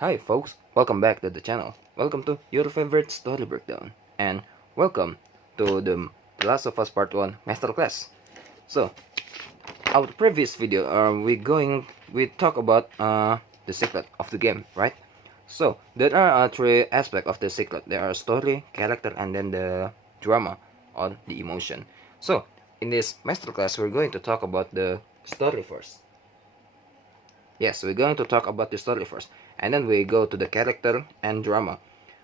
Hi folks, welcome back to the channel. Welcome to your favorite story breakdown. And welcome to the Last of Us Part 1 Masterclass. So, our previous video, we talk about the secret of the game, right? So, there are three aspects of the secret. There are story, character, and then the drama or the emotion. So, in this masterclass, we're going to talk about the story first. Yes, we're going to talk about the story first, and then we go to the character and drama.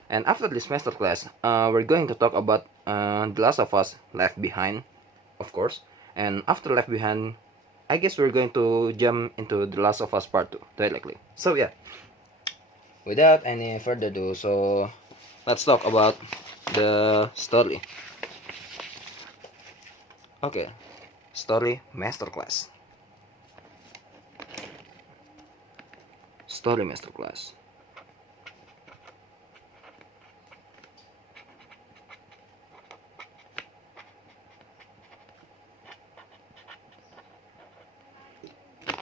And after this masterclass, we're going to talk about The Last of Us Left Behind, of course. And after Left Behind, I guess we're going to jump into The Last of Us Part 2 directly. So yeah, without any further ado, so let's talk about the story. Okay, story masterclass. Story masterclass.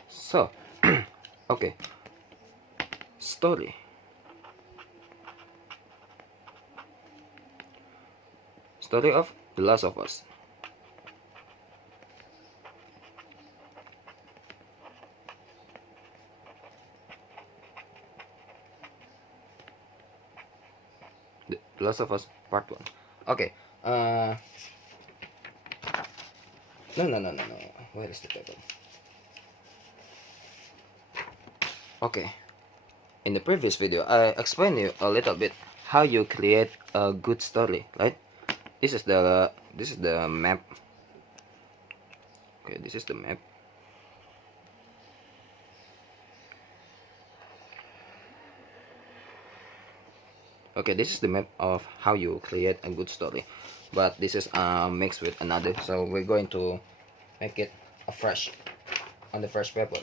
So, okay, story. Story of The Last of Us. The Last of Us Part 1. Okay, no. Where is the paper? Okay, in the previous video, I explained you a little bit how you create a good story, right? This is the map. Okay, this is the map. Okay, this is the map of how you create a good story, but this is mixed with another, so we're going to make it afresh on the first paper.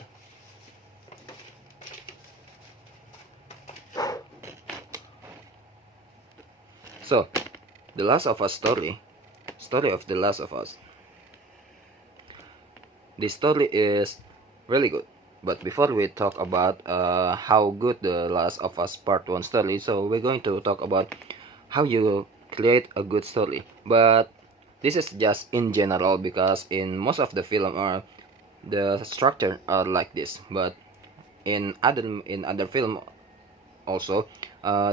So, The Last of Us story of The Last of Us. This story is really good, but before we talk about how good The Last of Us Part 1 story, so we're going to talk about how you create a good story. But this is just in general, because in most of the film the structure are like this, but in other film also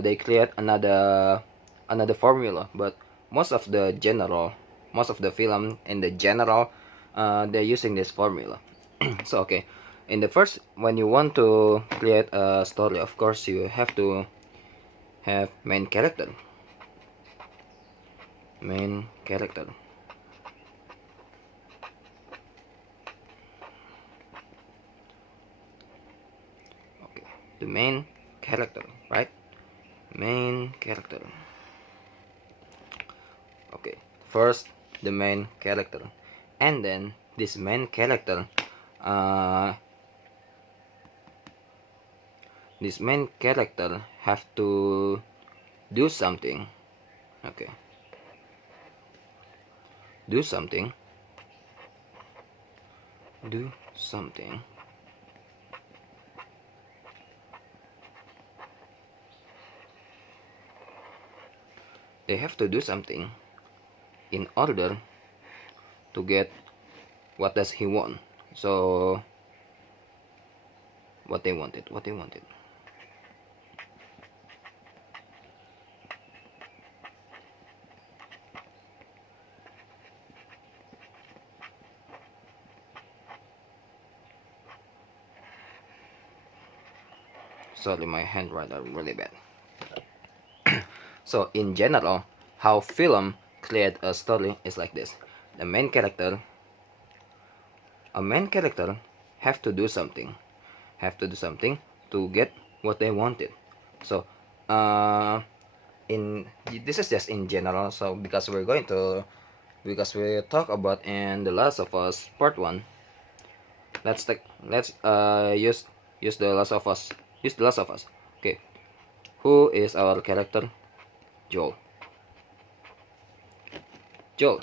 they create another formula. But most of the film in the general, they're using this formula. So okay, in the first, when you want to create a story, of course you have to have main character. Okay, the main character, right? Main character. Okay, first the main character, and then this main character have to do something. Okay, do something. They have to do something in order to get what does he want. So what they wanted. Sorry, my handwriting are really bad. So in general, how film create a story is like this. A main character have to do something to get what they wanted. So in this is just in general, so because we talk about in The Last of Us Part 1, let's use The Last of Us. Okay, who is our character? Joel,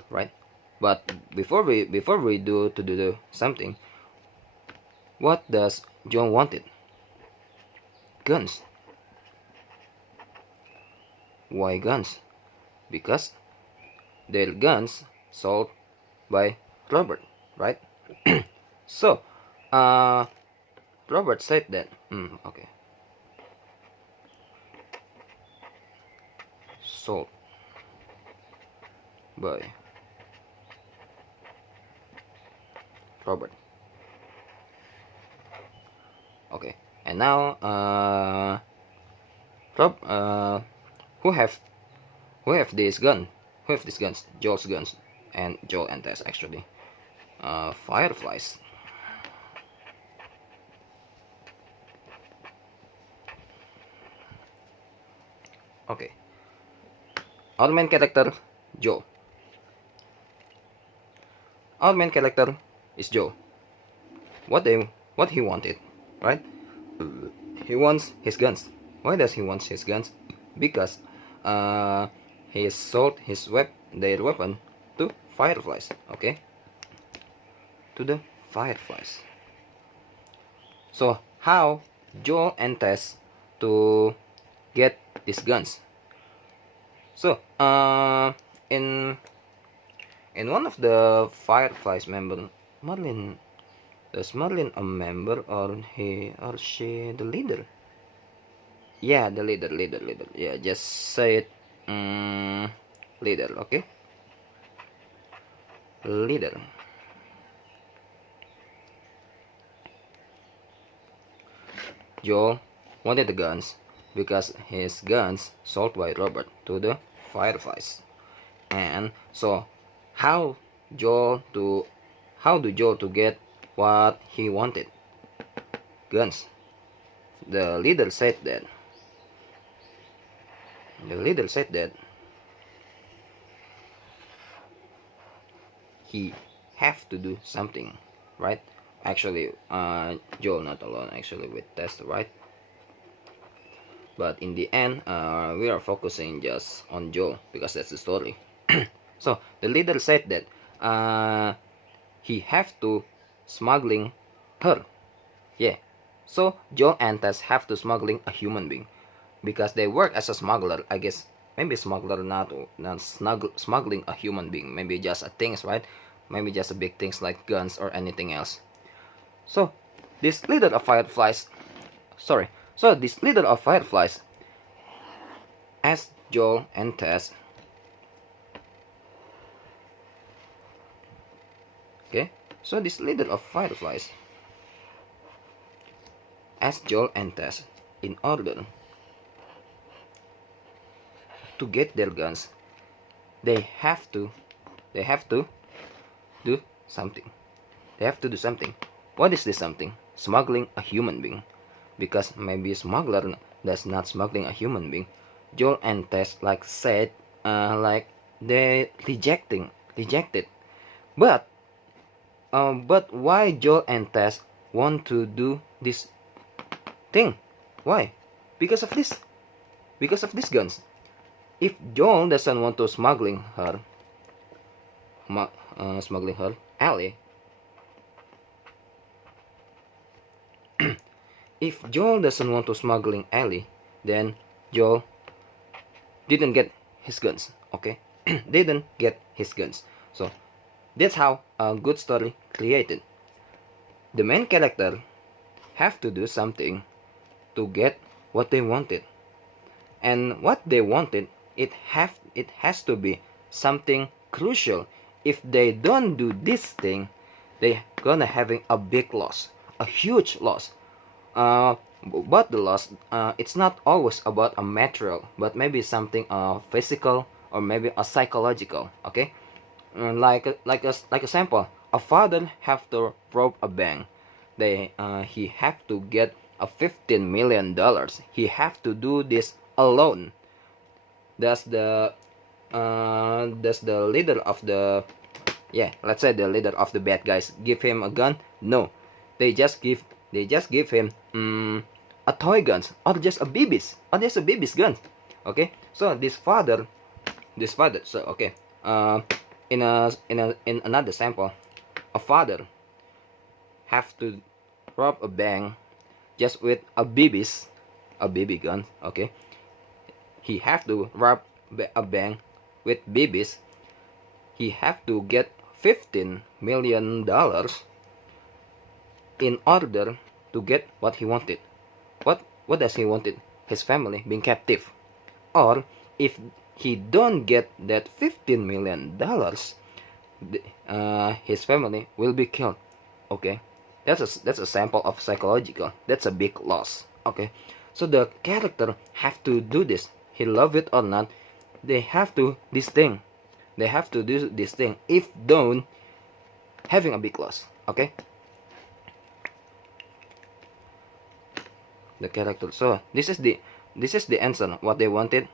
right? But before we do something, what does John wanted? Guns. Why guns? Because their guns sold by Robert, right? So, Robert said that. Okay. Sold by Robert. Okay. And now, Rob, who have this gun? Who have these guns? Joel's guns, and Joel and Tess actually. Fireflies. Okay. Our main character, Joe. Our main character is Joe. What he wanted, right? He wants his guns. Why does he want his guns? Because he sold their weapon to fireflies. Okay, to the fireflies. So how Joel and Tess to get these guns? So in one of the fireflies member, Marlin. Is Marlin a member, or he or she the leader? Yeah, the leader. Yeah, just say it. Leader, okay? Leader. Joel wanted the guns because his guns sold by Robert to the fireflies. And so how do Joel to get what he wanted? Guns. The leader said that he have to do something, right? Actually, Joel not alone actually with Tess, right? But in the end, we are focusing just on Joel because that's the story. So the leader said that he have to smuggling her. Yeah. So Joel and Tess have to smuggling a human being because they work as a smuggler. I guess maybe smuggler not smuggling a human being. Maybe just a things, right? Maybe just a big things like guns or anything else. So this leader of fireflies, asked Joel and Tess. Okay, so this leader of fireflies asked Joel and Tess in order to get their guns, they have to do something. They have to do something. What is this something? Smuggling a human being. Because maybe smuggler does not smuggling a human being. Joel and Tess said like they rejected. But why Joel and Tess want to do this thing? Why? Because of this. Because of these guns. If Joel doesn't want to smuggling her, Ellie. If Joel doesn't want to smuggling Ellie, then Joel didn't get his guns. Okay, didn't get his guns. So that's how a good story created. The main character have to do something to get what they wanted, and what they wanted, it has to be something crucial. If they don't do this thing, they gonna having a big loss, a huge loss. But the loss, it's not always about a material, but maybe something physical or maybe a psychological. Okay, like a sample, a father have to rob a bank. He have to get a $15 million. He have to do this alone. Does the leader of the, yeah, let's say the leader of the bad guys give him a gun? No, they just give him a toy guns, or just a baby's gun. Okay, so this father, so okay, in another sample, a father have to rob a bank just with a baby gun. Okay, he have to rob a bank with babies. He have to get $15 million in order to get what he wanted. What does he wanted? His family being captive. Or if he don't get that $15 million, his family will be killed. Okay, that's a sample of psychological. That's a big loss. Okay, so the character have to do this. He love it or not, they have to this thing. They have to do this thing. If don't, having a big loss. Okay, the character. So this is the answer. What they wanted.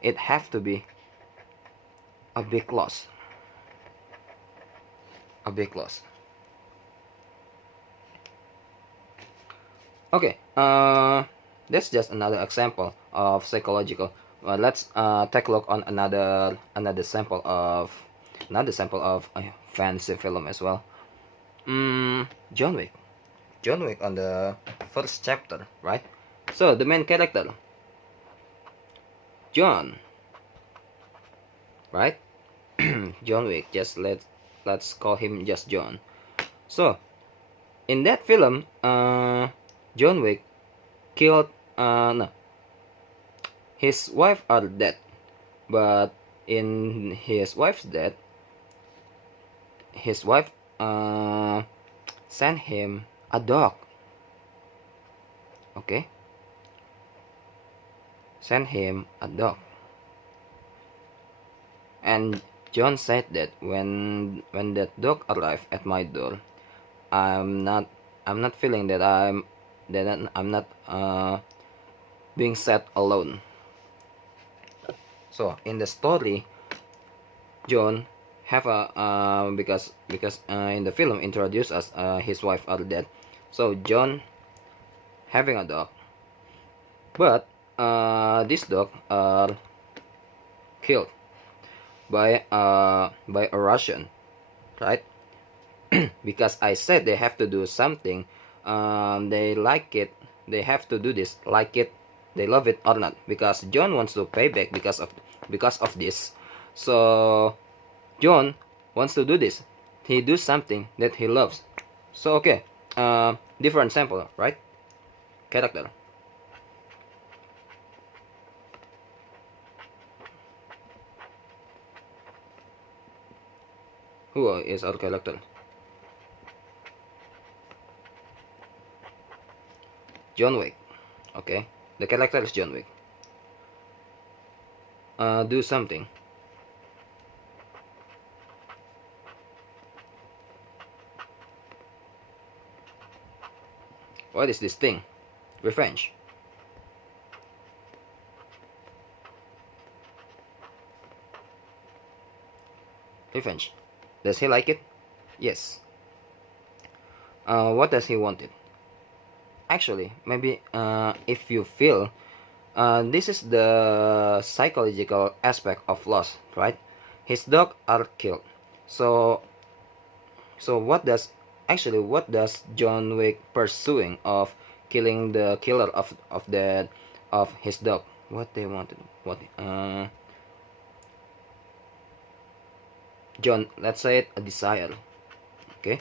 It have to be a big loss. A big loss. Okay, that's just another example of psychological. Let's take a look on another sample of a fantasy film as well. John Wick. John Wick on the first chapter, right? So the main character, John, right? John Wick. Just let's call him just John. So in that film, John Wick killed no, his wife are dead, but in his wife's death, his wife sent him a dog. Okay, sent him a dog, and John said that when that dog arrived at my door, I'm not feeling that I'm not being set alone. So in the story, John have a because in the film introduced us his wife are dead. So John having a dog, but this dog are killed by a Russian, right? Because I said they have to do something. They like it. They have to do this. Like it. They love it or not. Because John wants to pay back because of this. So John wants to do this. He do something that he loves. So okay. Different sample, right? Character. Who is our character? John Wick. Okay, the character is John Wick. Do something. What is this thing? Revenge. Revenge. Does he like it? Yes. What does he want it? Actually, maybe if you feel this is the psychological aspect of loss, right? His dog are killed. So what does John Wick pursuing of killing the killer of his dog? What they wanted? What John, let's say it a desire. Okay,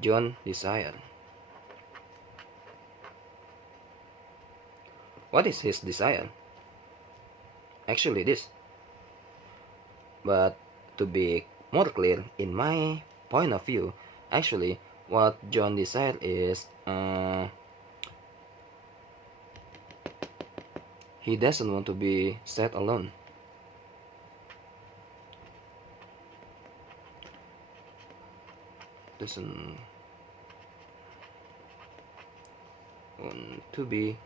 John desire. What is his desire? Actually this. But to be more clear, in my point of view, actually what John desire is he doesn't want to be set alone. Doesn't want to be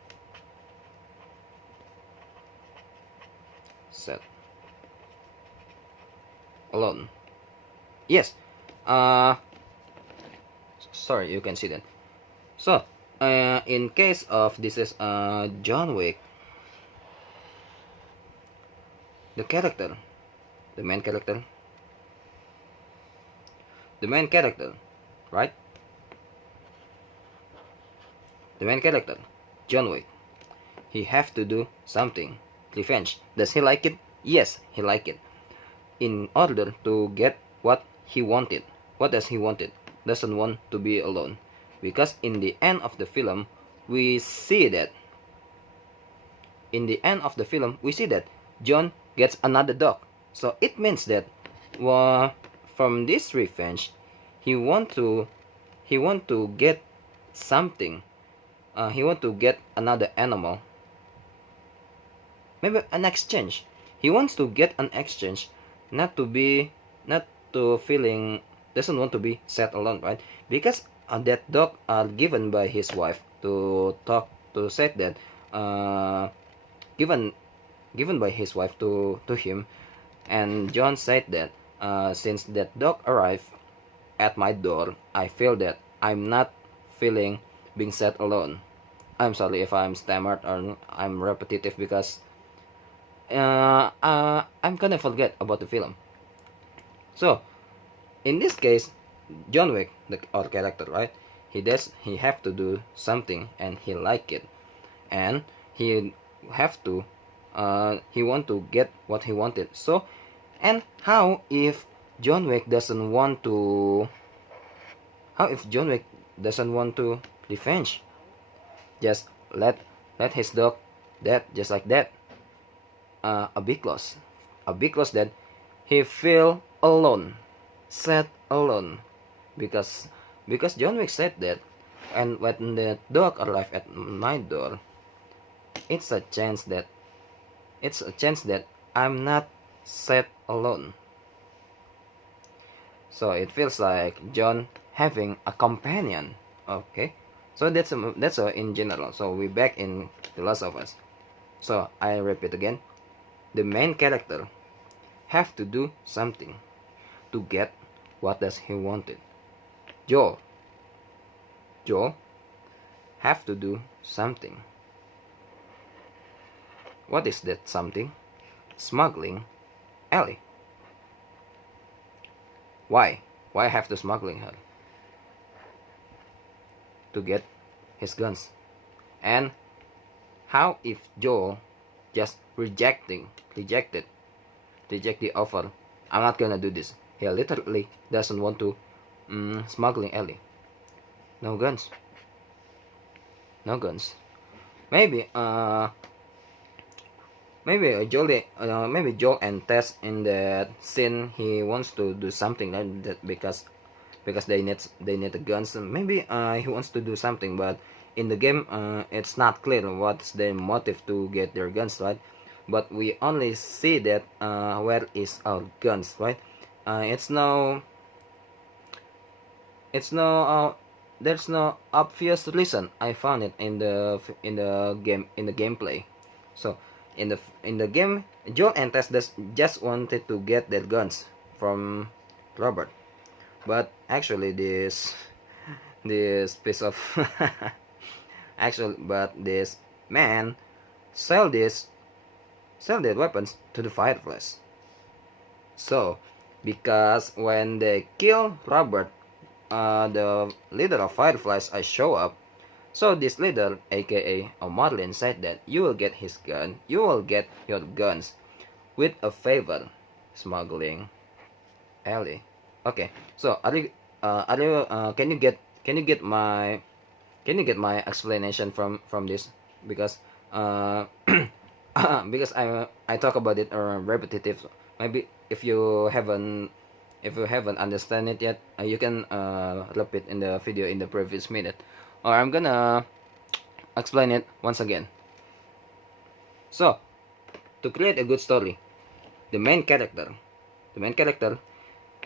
set alone. Yes. Sorry, you can see that. So in case of this is John Wick, the character, the main character, right? The main character, John Wick. he have to do something. Revenge. Does he like it? Yes, he like it. In order to get what he wanted. What does he wanted? Doesn't want to be alone. Because in the end of the film, we see that John gets another dog. So it means that from this revenge, he want to get something. He want to get another animal. Maybe an exchange. He wants to get an exchange, not to feeling, doesn't want to be sad alone, right? Because that dog are given by his wife to say that given by his wife to him, and John said that since that dog arrived at my door, I feel that I'm not feeling being sad alone. I'm sorry if I'm stammered or I'm repetitive, because I'm gonna forget about the film. So in this case, John Wick, our character, right? He have to do something, and he like it, and he have to he want to get what he wanted. So, and how if John Wick doesn't want to? How if John Wick doesn't want to revenge? Just let his dog dead, just like that. A big loss that he feel alone, sad alone, because John Wick said that, and when the dog arrived at my door, it's a chance that I'm not sad alone. So it feels like John having a companion. Okay, so that's in general. So we back in The Last of Us. So I repeat again, the main character have to do something to get what does he wanted. Joel have to do something. What is that something? Smuggling Ellie. Why have to smuggling her? To get his guns. And how if Joel just reject the offer? I'm not gonna do this. He literally doesn't want to smuggling Ellie. No guns. Maybe maybe Joel and Tess in that scene, he wants to do something like that because they need the guns. Maybe he wants to do something, but in the game it's not clear what's the motive to get their guns, right? But we only see that where is our guns, right? There's no obvious reason. I found it in the gameplay. So in the game, Joel and Tess just wanted to get their guns from Robert, but actually this piece of this man sell their weapons to the Fireflies. So because when they kill Robert, the leader of Fireflies show up. So this leader, aka Marlin, said that you will get his gun, you will get your guns with a favor, smuggling Ellie. Okay, so can you get my explanation from this? Because because I talk about it repetitive. Maybe if you haven't understand it yet, you can repeat in the video in the previous minute, or I'm gonna explain it once again. So to create a good story, the main character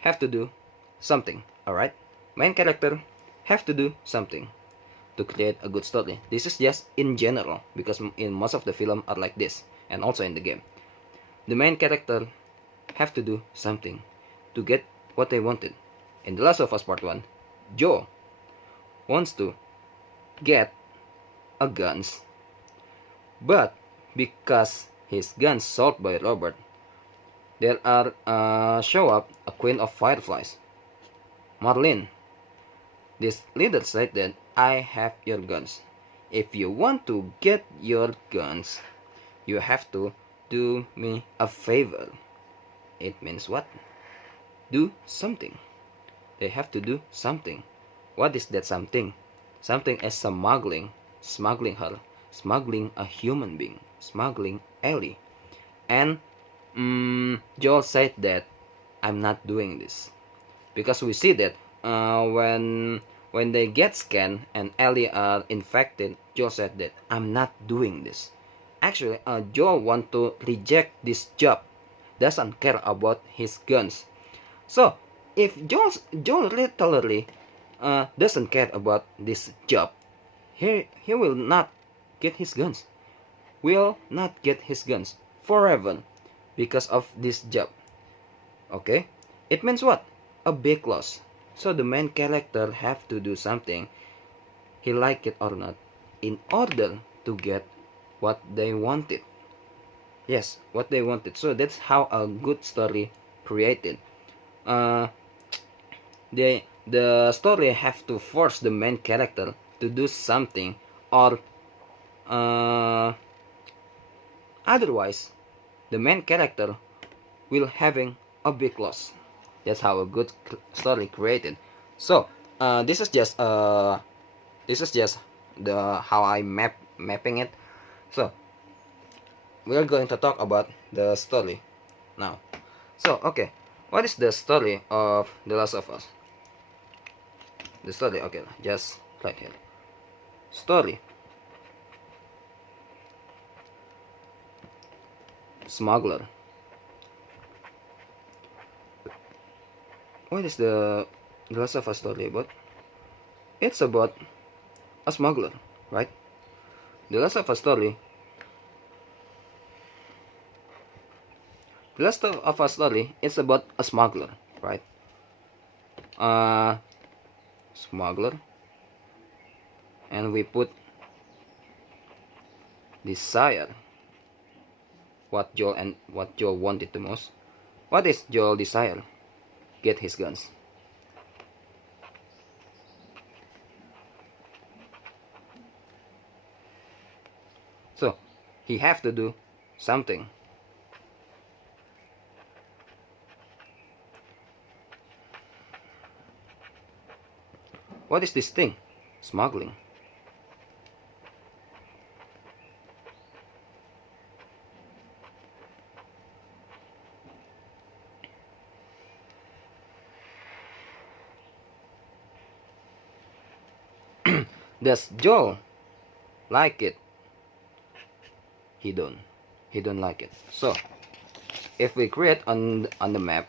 have to do something. All right, main character have to do something to create a good story. This is just in general, because in most of the film are like this, and also in the game, the main character have to do something to get what they wanted. In The Last of Us Part 1, Joe wants to get a guns, but because his guns sold by Robert, there are show up a queen of Fireflies, Marlene. This leader said that I have your guns. if you want to get your guns, you have to do me a favor. It means what? Do something. They have to do something. What is that something? Something is smuggling her, smuggling a human being, smuggling Ellie. And Joel said that I'm not doing this, because we see that when they get scanned and Ellie are infected, Joel said that I'm not doing this. Actually, Joel want to reject this job, doesn't care about his guns. So if Joel literally doesn't care about this job, he will not get his guns. Will not get his guns forever because of this job. Okay, it means what? A big loss. So the main character have to do something, he like it or not, in order to get what they wanted. Yes, what they wanted. So that's how a good story created. Uh, the story have to force the main character to do something, or otherwise the main character will having a big loss. That's how a good story created. So this is just the how I mapping it. So we're going to talk about the story now. So okay, what is the story of The Last of Us? The story, okay, just right here. Story. Smuggler. What is the Last of Us story about? It's about a smuggler, right? The Last of Us story. The Last of Us story is about a smuggler, right? Smuggler, and we put desire. What Joel wanted the most. What is Joel desire? Get his guns. So he have to do something. What is this thing? Smuggling. Does Joel like it? He don't like it. So if we create on the map,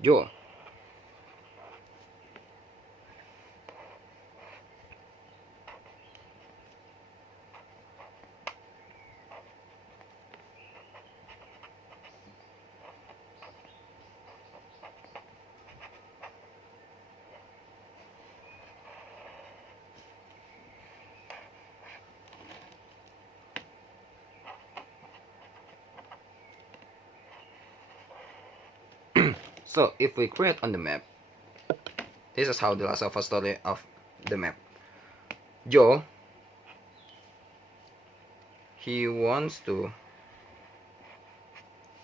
Joel, so if we create on the map, this is how The Last of Us story of the map. Joel, he wants to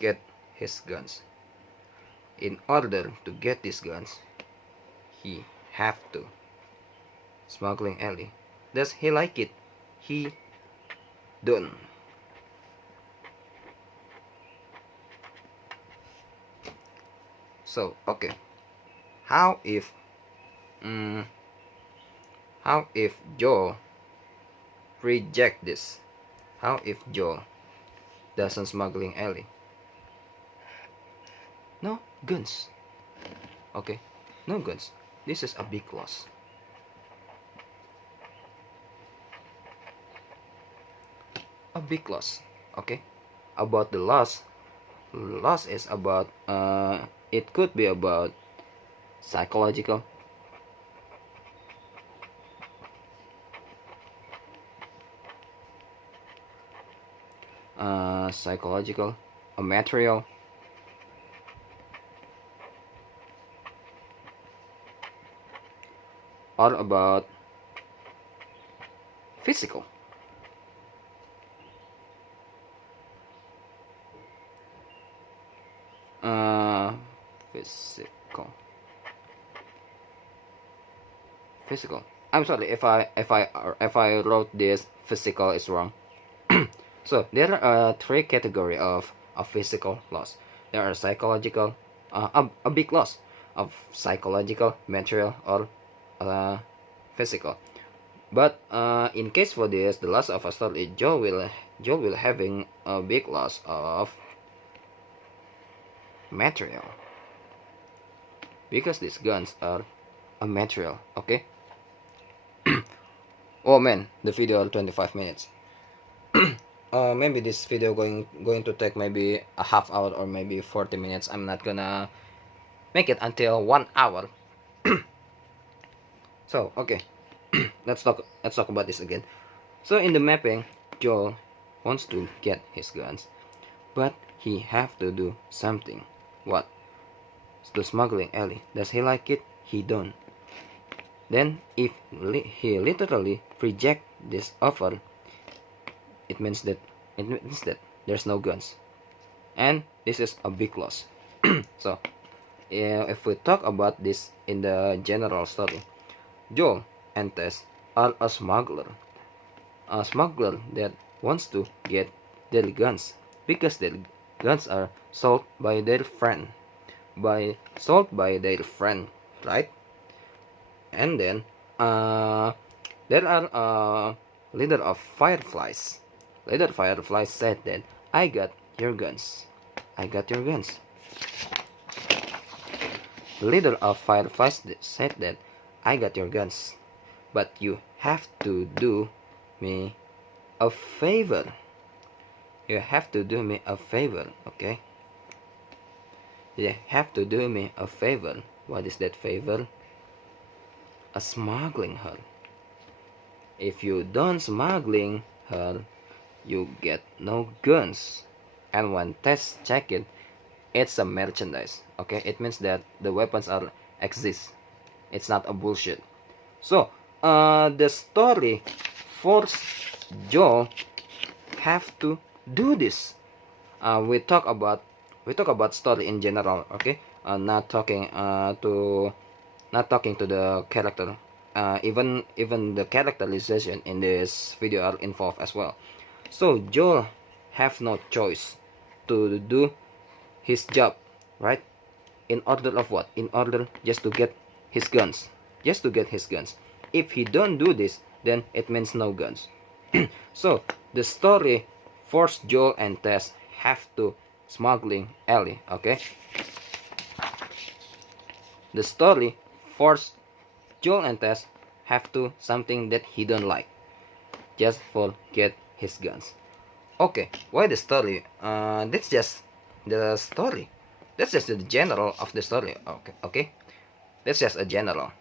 get his guns. In order to get these guns, he have to smuggling Ellie. Does he like it? He don't. So okay, how if Joel reject this? How if Joel doesn't smuggling Ellie? No guns. Okay, no guns. This is a big loss. A big loss. Okay, about the loss. Loss is about it could be about psychological, a material, all about physical. Physical. Physical. I'm sorry if I wrote this physical is wrong. So there are three categories of physical loss. There are psychological, a big loss of psychological, material, or physical. But in case for this, the loss of a story, Joe will having a big loss of material, because these guns are a material. Okay. Oh man, the video 25 minutes. Maybe this video going to take maybe a half hour or maybe 40 minutes. I'm not gonna make it until 1 hour. So okay, let's talk about this again. So in the mapping, Joel wants to get his guns, but he have to do something. What? The smuggling Ellie. Does he like it? He don't. Then if he literally reject this offer, it means that there's no guns, and this is a big loss. So if we talk about this in the general story, Joel and Tess are a smuggler that wants to get their guns, because their guns are sold by their friend, right? And then there are leader of Fireflies. Leader Fireflies said that I got your guns. Leader of Fireflies said that I got your guns, but you have to do me a favor. You have to do me a favor, okay? You have to do me a favor. What is that favor? A smuggling her. If you don't smuggling her, you get no guns. And when Tess check it, it's a merchandise. Okay, it means that the weapons are exist. It's not a bullshit. So the story forced Joe have to do this. We talk about story in general. Okay, not talking to the character. Even the characterization in this video are involved as well. So Joel have no choice to do his job, right? In order of what? In order just to get his guns. If he don't do this, then it means no guns. So the story forced Joel and Tess have to smuggling Ellie. Okay. The story forced Joel and Tess have to something that he don't like, just for get his guns. Okay, why the story? That's just the story. That's just the general of the story. Okay. That's just a general.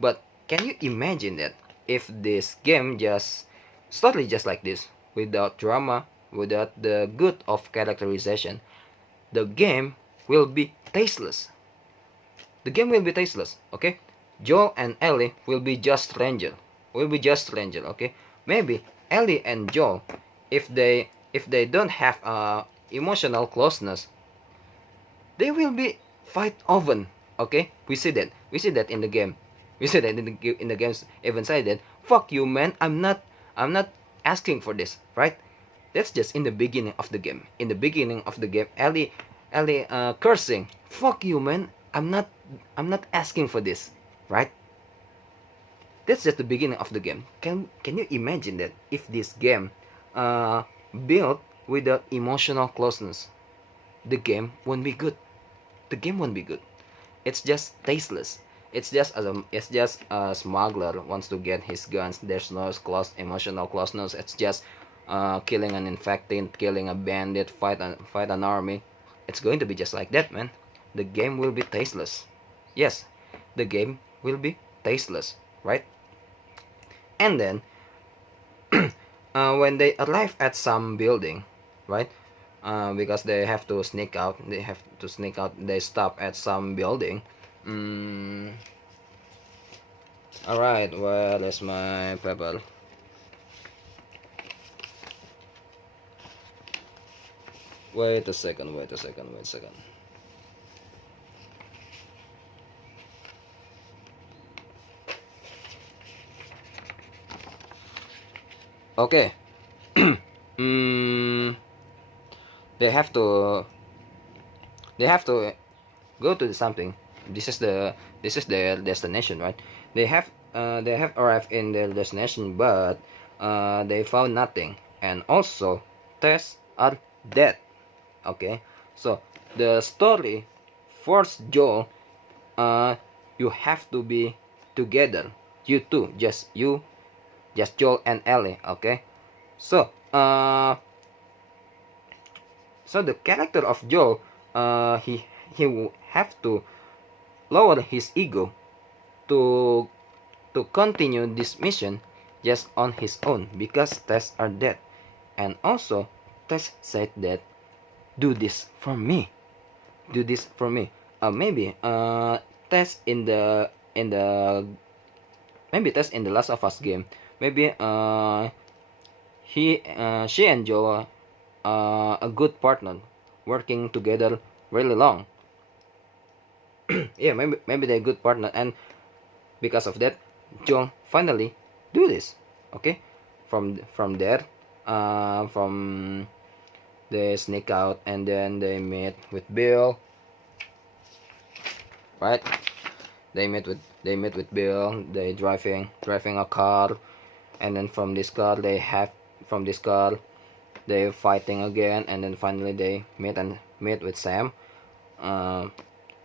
But can you imagine that if this game just story just like this, without drama, without the good of characterization, the game will be tasteless. Okay? Joel and Ellie will be just stranger. Okay? Maybe Ellie and Joel, if they don't have emotional closeness, they will be fight often. Okay? We see that in the game. In the games even say that, fuck you man, I'm not asking for this, right? That's just in the beginning of the game. Ellie cursing, fuck you man, I'm not asking for this, right? That's just the beginning of the game. Can you imagine that if this game built without emotional closeness, the game won't be good. It's just tasteless. It's just a smuggler wants to get his guns. There's no emotional closeness. It's just killing an infected, killing a bandit, fight an army. It's going to be just like that, man. The game will be tasteless. Yes, the game will be tasteless, right? And then when they arrive at some building, right? Because they have to sneak out. They stop at some building. Alright, where is my pebble? Wait a second. Okay. mm, they have to go to something. This is their destination, right? They have arrived in their destination, but they found nothing, and also Tess are dead. Okay, so the story forced Joel, you have to be together, you two, just Joel and Ellie. Okay, so so the character of Joel, he will have to lower his ego to continue this mission just on his own, because Tess are dead. And also Tess said that, do this for me, maybe Tess in the maybe Tess in the Last of Us game, maybe she and Joel a good partner, working together really long. Yeah, maybe they're a good partner, and because of that, Joel finally do this. Okay, from there, from they sneak out, and then they meet with Bill. Right? They meet with Bill. They driving a car, and then from this car they fighting again, and then finally they meet with Sam.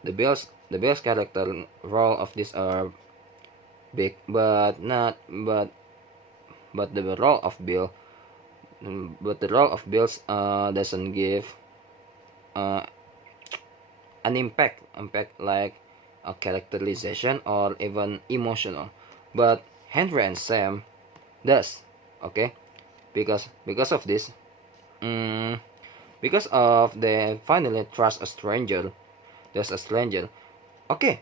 The Bill's character role of this are big, but the role of Bill, doesn't give an impact like a characterization or even emotional, but Henry and Sam does. Okay, because of this, because of they finally trust a stranger. There's a stranger. Okay,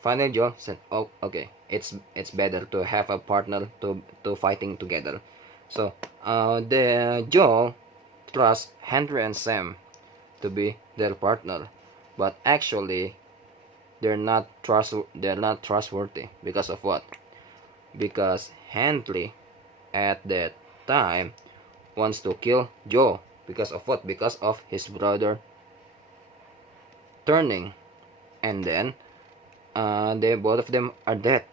finally Joel said, oh, okay, it's better to have a partner to fighting together. So the Joel trusts Henry and Sam to be their partner, but actually they're not trustworthy. Because of what? Because Henry at that time wants to kill Joe. Because of what? Because of his brother turning, and then they both of them are dead.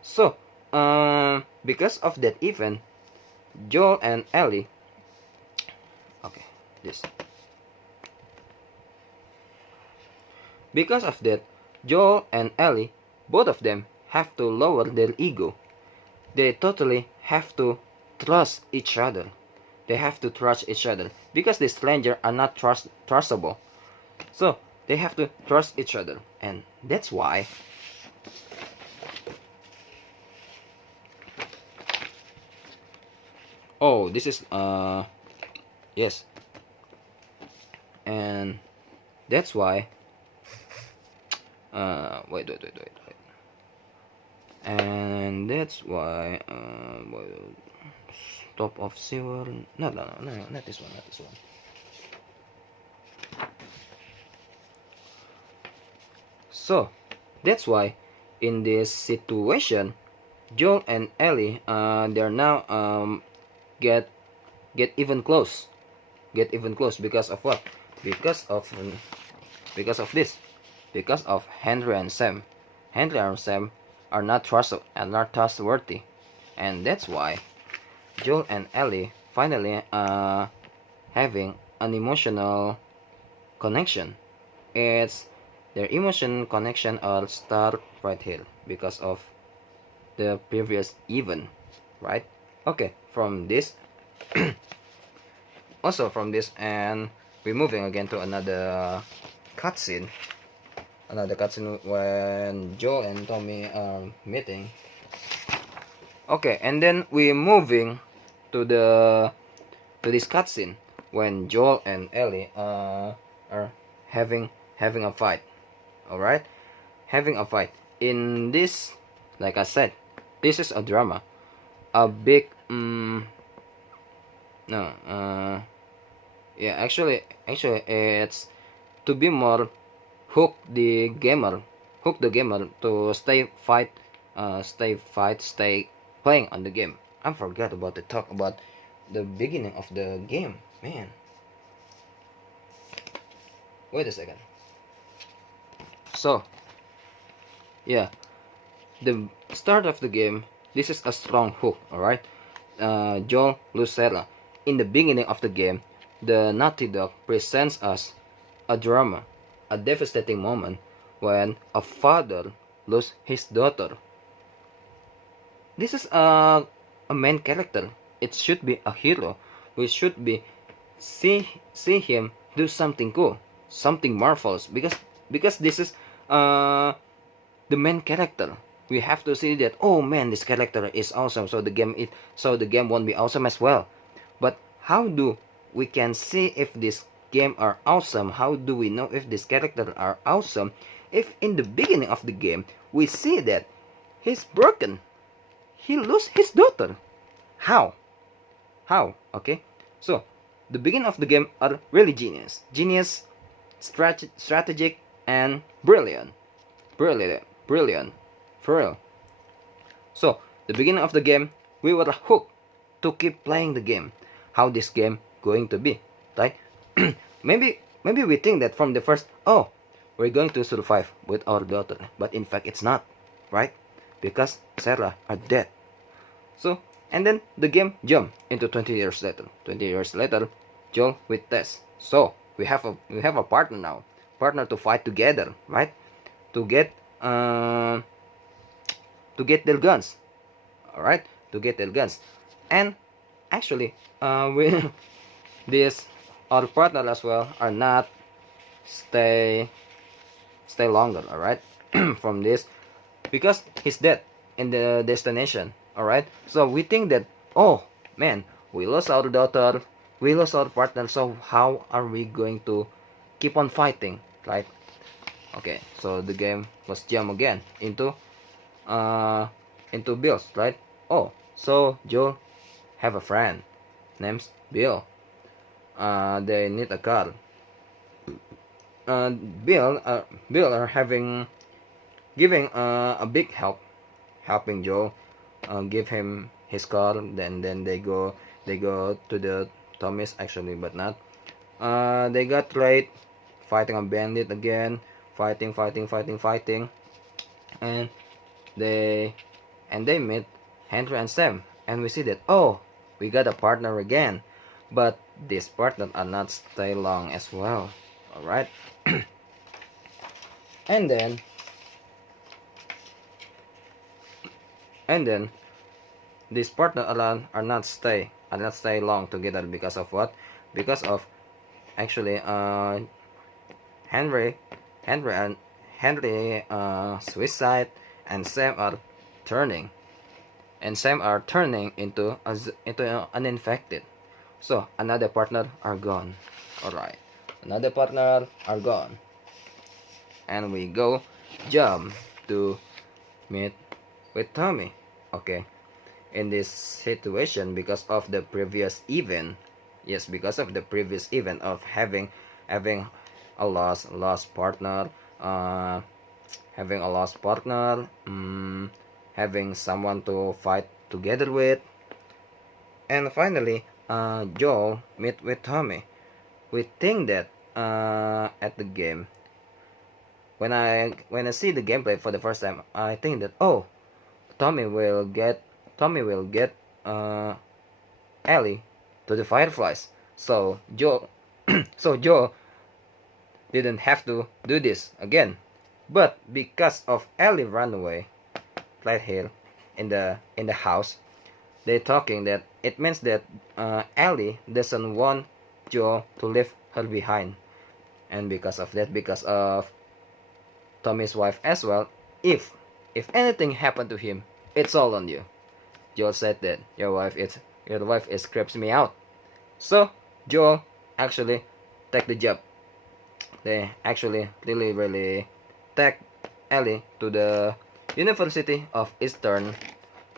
So because of that event, Joel and Ellie, okay, this. Because of that, Joel and Ellie, both of them have to lower their ego. They totally have to trust each other. They have to trust each other, because the strangers are not trustable. So they have to trust each other, and that's why oh, this is yes, and that's why wait, and that's why top of sewer, no, not this one, So that's why in this situation, Joel and Ellie, they're now get even close, because of what? Because of this, because of Henry and Sam. Henry and Sam are not trustworthy, and that's why Joel and Ellie finally having an emotional connection. It's their emotion connection all start right here because of the previous event, right? Okay, from this also from this, and we're moving again to another cutscene when Joel and Tommy are meeting. Okay, and then we're moving to this cutscene when Joel and Ellie are having a fight. All right, having a fight in this like I said, this is a drama. A big no yeah, actually it's to be more hook the gamer to stay playing on the game. I forgot about the talk about the beginning of the game, man. Wait a second. So yeah, the start of the game, this is a strong hook, alright? Joel Lucera. In the beginning of the game, the Naughty Dog presents us a drama, a devastating moment when a father loses his daughter. This is a main character. It should be a hero. We should be see him do something cool, something marvelous, because this is the main character. We have to see that, oh man, this character is awesome, so the game won't be awesome as well. But how do we can see if this game are awesome? How do we know if this character are awesome if in the beginning of the game we see that he's broken, he lost his daughter? How Okay, so the beginning of the game are really genius, strategic, and brilliant for real. So the beginning of the game, we were hooked to keep playing the game. How this game going to be, right? maybe we think that from the first, oh, we're going to survive with our daughter, but in fact it's not, right? Because Sarah are dead. So, and then the game jump into 20 years later. 20 years later, Joel with Tess. So we have a partner now, partner to fight together, right? To get their guns, all right? To get their guns, and actually, we this our partner as well are not stay longer, all right? From this, because he's dead in the destination, all right? So we think that, oh man, we lost our daughter, we lost our partner, so how are we going to keep on fighting, right? Okay, so the game was jump again into Bill's, right? Oh, so Joel have a friend named Bill. They need a car. Bill are giving a big helping Joel, give him his car. Then they go to the Tommy's, actually, but not. They got late, fighting a bandit again, fighting, and they meet Henry and Sam, and we see that, oh, we got a partner again, but this partner are not stay long as well, all right? and then this partner are not stay long together because of what? Because of actually Henry suicide, and Sam are turning into an infected. So another partner are gone. Alright, another partner are gone, and we go jump to meet with Tommy. Okay, in this situation, because of the previous event, yes, because of the previous event of having a lost partner, having someone to fight together with, and finally Joel meet with Tommy. We think that at the game, when I see the gameplay for the first time, I think that, oh, Tommy will get Ellie to the Fireflies. So Joel didn't have to do this again. But because of Ellie ran away right here in the house, they're talking that it means that Ellie doesn't want Joel to leave her behind. And because of that, because of Tommy's wife as well, if anything happened to him, it's all on you. Joel said that your wife is creeps me out. So Joel actually take the job. They actually really take Ellie to the University of Eastern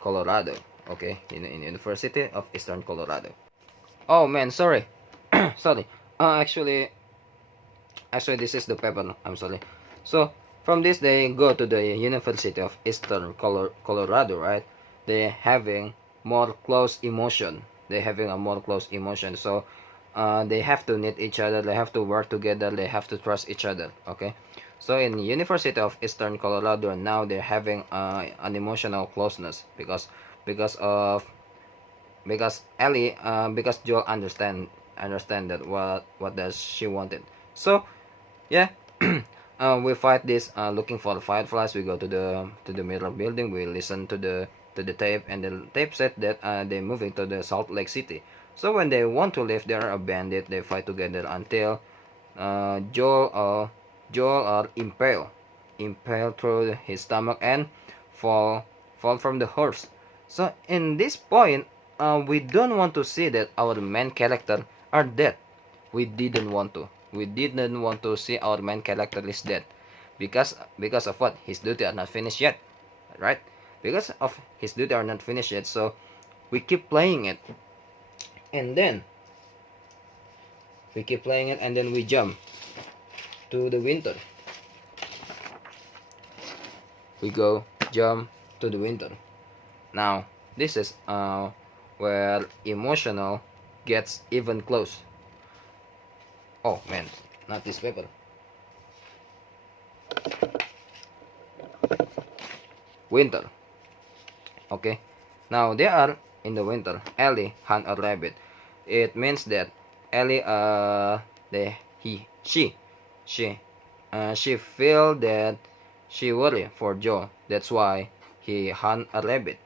Colorado. Okay, in University of Eastern Colorado. Oh man, sorry. Sorry. Actually this is the paper. I'm sorry. So from this they go to the University of Eastern Colorado, right? They having more close emotion. They having a more close emotion. So they have to meet each other. They have to work together. They have to trust each other. Okay. So in University of Eastern Colorado now they're having an emotional closeness because of because Ellie because Joel understand that what does she wanted. So yeah, we fight this looking for the fireflies. We go to the middle building. We listen to the tape, and the tape said that they're moving to the Salt Lake City. So when they want to leave, they are a bandit. They fight together until Joel are impaled through his stomach and fall from the horse. So in this point, we don't want to see that our main character are dead. We didn't want to see our main character is dead because of what, his duty are not finished yet, right? Because of his duty are not finished yet, so we keep playing it, and then we jump to the winter. We go jump to the winter. Now this is where emotional gets even close. Oh man, not this paper. Winter. Okay. Now they are in the winter. Ellie hunt a rabbit. It means that Ellie she feel that she worry for Joe. That's why he hunt a rabbit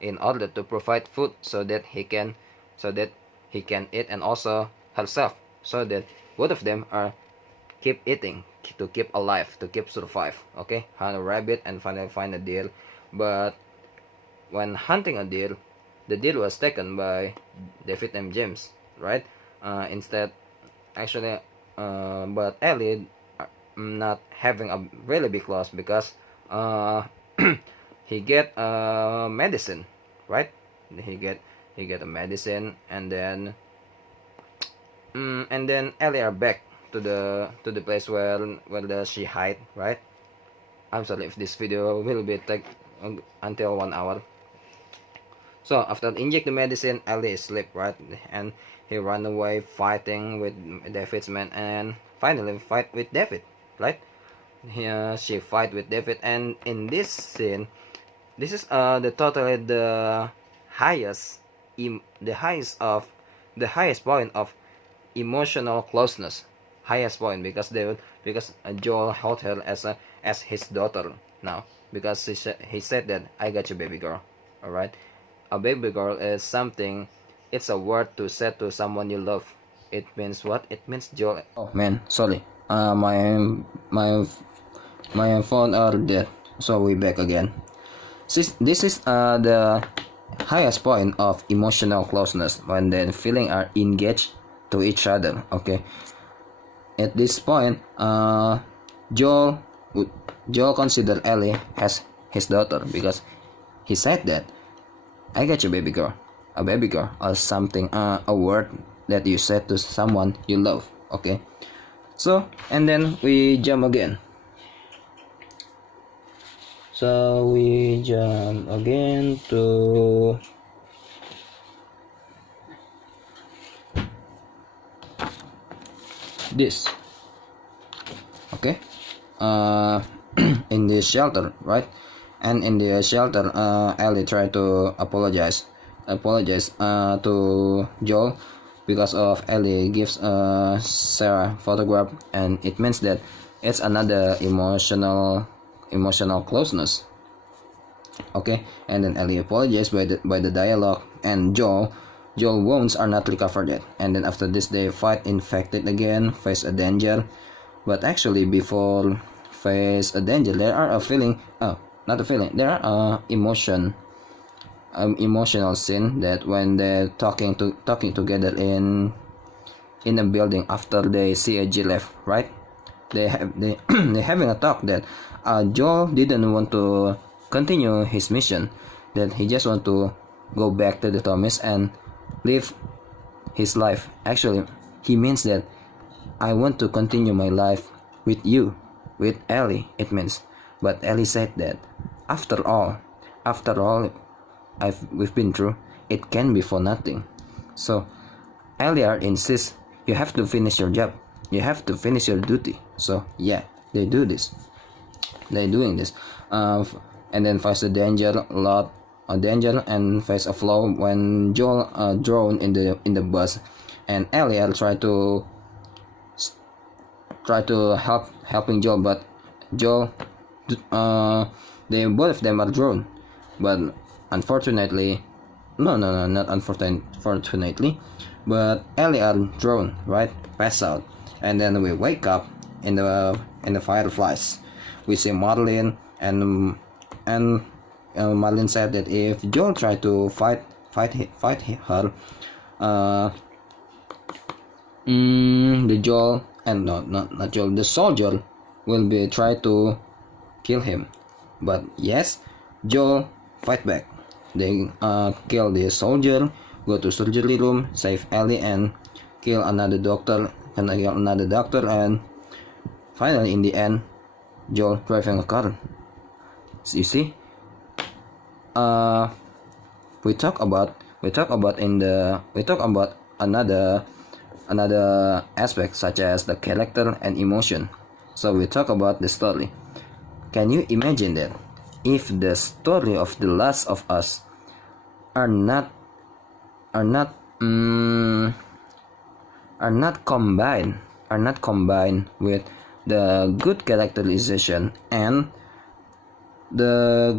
in order to provide food so that he can eat, and also herself, so that both of them are keep eating, to keep alive, to keep survive. Okay, hunt a rabbit and finally find a deer, but when hunting a deer, the deer was taken by David and James, right? Instead, actually, but Ellie not having a really big loss because he get medicine, right? He get a medicine, and then Ellie are back to the place where she hide, right? I'm sorry if this video will be take until 1 hour. So after inject the medicine, Ellie is asleep, right? And he run away fighting with David's men, and finally fight with David, right? She fight with David, and in this scene, this is the highest point of emotional closeness, highest point, because Joel held her as his daughter now, because he said that I got you, baby girl. All right, a baby girl is something. It's a word to say to someone you love. It means what? It means Joel. Oh man, sorry. My phone are dead. So we back again. This is the highest point of emotional closeness, when the feeling are engaged to each other. Okay. At this point, Joel considered Ellie as his daughter, because he said that I got you, baby girl, a baby girl, or something, a word that you said to someone you love. Okay. So, and then we jump again. So we jump again to this. Okay. In the shelter, right? And in the shelter, Ellie tried to apologize to Joel, because of Ellie gives Sarah photograph, and it means that it's another emotional closeness. Okay, and then Ellie apologized by the dialogue, and Joel wounds are not recovered yet. And then after this, they fight, infected again, face a danger. But actually, before face a danger, there are a feeling. Not a feeling. There are emotional scene, that when they're talking together in a building after they see a giraffe, right? They having a talk that Joel didn't want to continue his mission, that he just want to go back to the Thomas and live his life. Actually, he means that I want to continue my life with you, with Ellie, it means. But Ellie said that after all we've been through, it can be for nothing. So Ellie insists, you have to finish your job, you have to finish your duty. So yeah, they're doing this, and then face a danger and face a flaw when Joel drowned in the bus, and Ellie try to helping Joel, but Joel, they both of them are drowned. But unfortunately, no, not unfortunately, but Ellie are drowned, right? Pass out, and then we wake up in the fireflies. We see Madeline, and Madeline said that if Joel tried to fight her, the Joel, and not Joel, the soldier will be try to kill him. But yes, Joel fight back. They kill the soldier, go to surgery room, save Ellie, and kill another doctor, and finally in the end, Joel driving a car. You see, we talk about another aspect, such as the character and emotion. So we talk about the story. Can you imagine that if the story of The Last of Us are not combined with the good characterization and the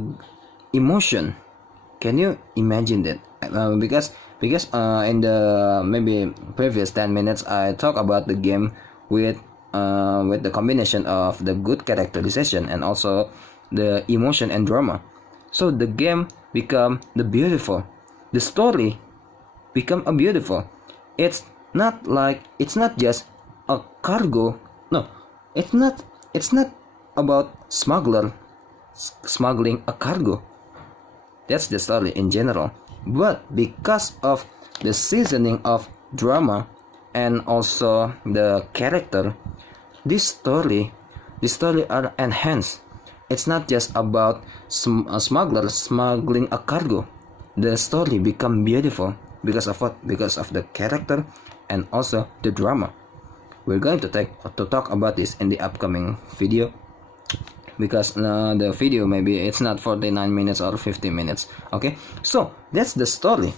emotion? Can you imagine that? Because in the maybe previous 10 minutes I talk about the game with the combination of the good characterization and also the emotion and drama. So the game become the story become a beautiful. It's not just a cargo. No, it's not about smuggling a cargo. That's the story in general. But because of the seasoning of drama and also the character, this story are enhanced. It's not just about a smuggler smuggling a cargo. The story become beautiful because of what? Because of the character and also the drama. We're going to talk about this in the upcoming video, because the video maybe it's not 49 minutes or 50 minutes. Okay, so that's the story.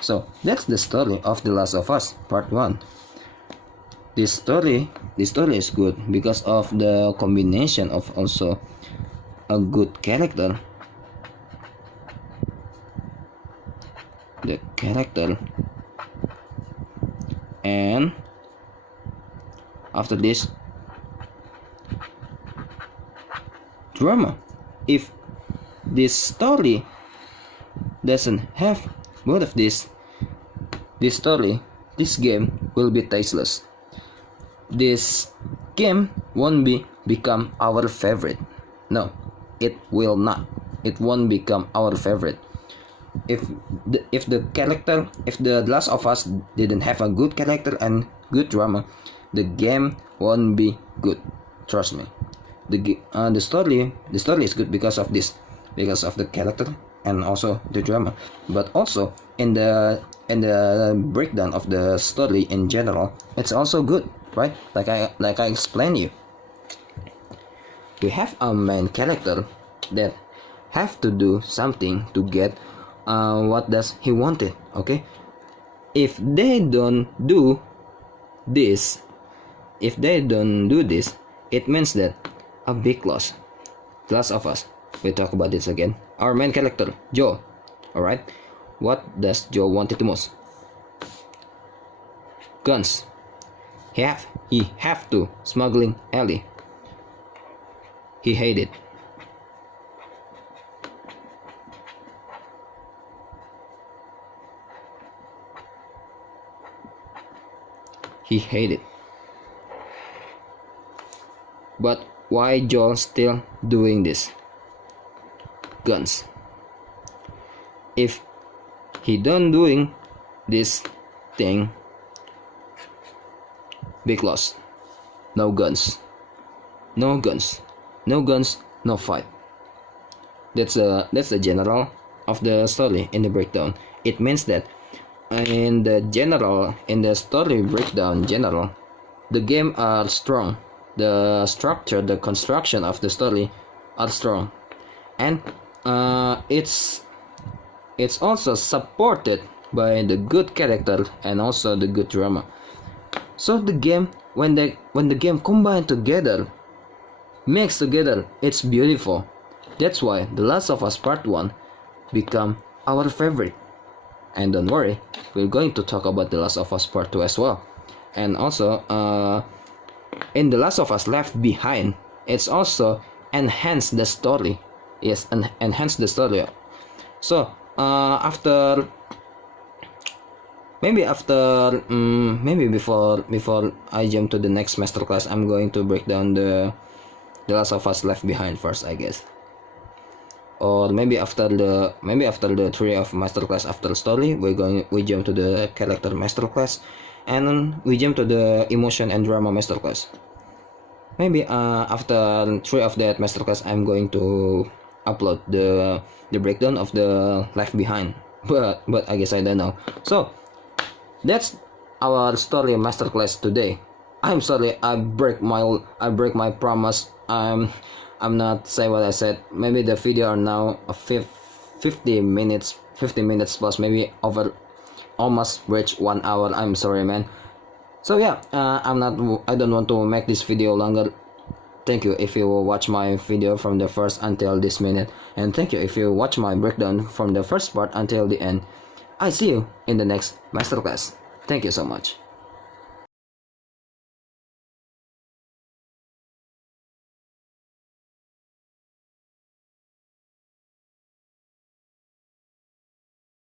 So that's the story of The Last of Us Part 1. This story is good because of the combination of also a good character, and after this, drama. If this story doesn't have both of this game will be tasteless. This game won't become our favorite. No, it will not. It won't become our favorite. If the Last of Us didn't have a good character and good drama, the game won't be good. Trust me. The story is good because of this, because of the character and also the drama. But also in the breakdown of the story in general, it's also good, right? Like I explained you. We have a main character that have to do something to get what does he wanted. Okay, if they don't do this, it means that a big loss. Last of Us, we talk about this again. Our main character, Joel. Alright, what does Joel wanted the most? Guns. He have to smuggling Ellie. He hated. He hated. But why Joel still doing this? guns. If he done doing this thing, big loss. No guns, no guns, no guns, no fight. That's the general of the story in the breakdown. It means that in the story breakdown general, the game are strong. The structure, the construction of the story are strong, and it's also supported by the good character and also the good drama. So the game, when the game combined together, mixed together, it's beautiful. That's why The Last of Us Part 1 become our favorite. And don't worry, we're going to talk about The Last of Us Part 2 as well. And also, in The Last of Us Left Behind, it's also enhanced the story. Yes, enhanced the story. So, maybe before I jump to the next masterclass, I'm going to break down the Last of Us Left Behind first, I guess. Or maybe after the 3 of masterclass after story, we jump to the character masterclass, and we jump to the emotion and drama masterclass. Maybe after 3 of that masterclass, I'm going to upload the breakdown of the Left Behind. But I guess I don't know. So that's our story masterclass today. I'm sorry, I break my promise. I'm not say what I said. Maybe the video are now 50 minutes plus, maybe over, almost reach 1 hour. I'm sorry, man. So yeah, I don't want to make this video longer. Thank you if you watch my video from the first until this minute, and thank you if you watch my breakdown from the first part until the end. I see you in the next masterclass. Thank you so much.